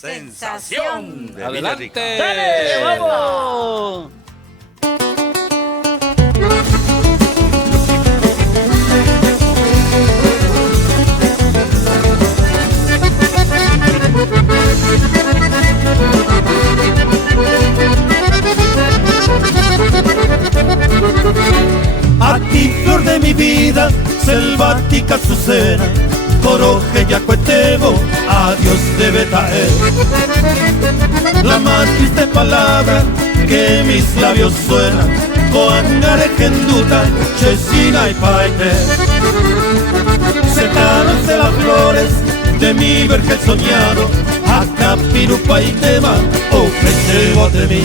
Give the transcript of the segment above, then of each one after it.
Sensación de Adelante. Dale, vamos. A ti, flor de mi vida, selvática Azucena, Coroje y Acuetebo, adiós debe traer. La más triste palabra que mis labios suenan, Coangare, Genduta, Chesina y Paite. Secáronse las flores de mi vergel soñado, Acapirupa y Tema, ofrecebo de mí.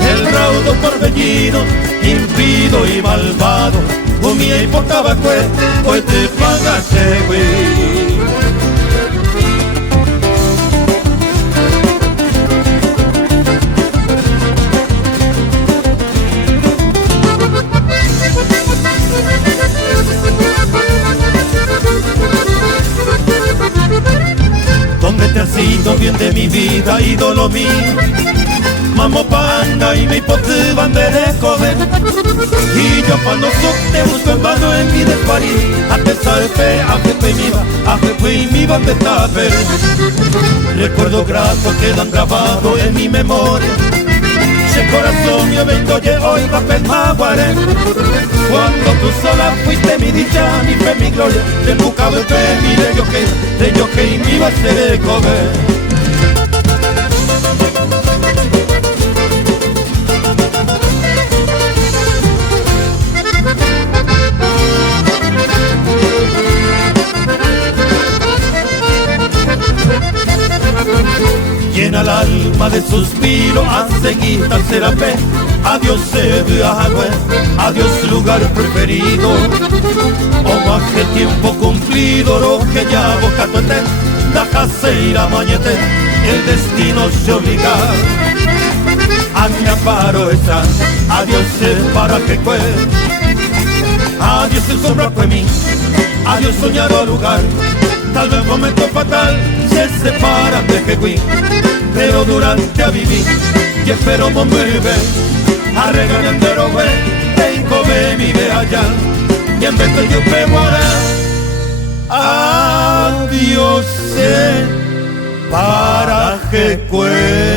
El raudo torbellino, impido y malvado, Umia y Potabacue, hoy te pagaste, güey. ¿Dónde te has ido, bien de mi vida, ídolo mío? Mamo panda y me hipote bandere joven. Y yo cuando te busco en vano en mi desparí, a pesar de fe, a jefe y mi bande taper. Recuerdo gratos quedan grabados en mi memoria. Ese corazón yo vengo ye hoy papel maguare. Cuando tú sola fuiste mi dicha, mi fe, mi gloria, del bucado de fe, mi de yo que y mi base de comer. Llena el alma de suspiro, a seguir tal serapé. Adiós Agüe, adiós lugar preferido. O más que tiempo cumplido, roje ya boca tuete, dajaseira mañete, el destino se obliga. A mi amparo está, adiós el para que cue. Adiós el sombra fue mí, adiós soñado lugar. Tal vez momento fatal se separan de Jehuí, pero durante a vivir y espero morirme a regalandero güey, te come mi ve allá y en vez de yo me muera. Adiós para Jehuí.